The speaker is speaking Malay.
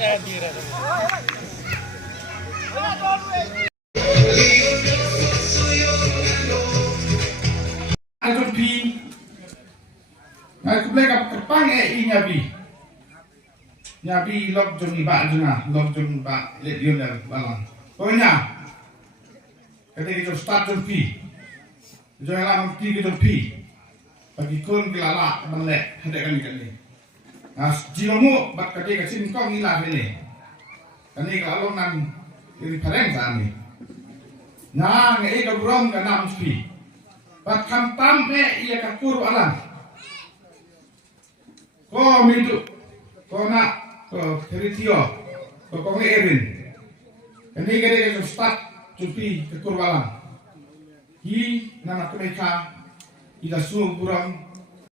Ajon pi, aku boleh kapang nyabi log jom iba juna, log jom iba let yonder balang. Pokoknya, ketika kita start jom pi, jangan pi kita pi, bagi kun kelala melek hendak kali. Nah, jilamu bat ketika singkong ilah ini, kani kalau nan iri pareng sani. Nah, ngai kaburong kanam pi. Bat kantam ia kakur alam. Ko mintu, ko nak, ko teritio, ko kongi erin. Ini kira start cuti kakur alam. Hi nana mereka ida suruh kurang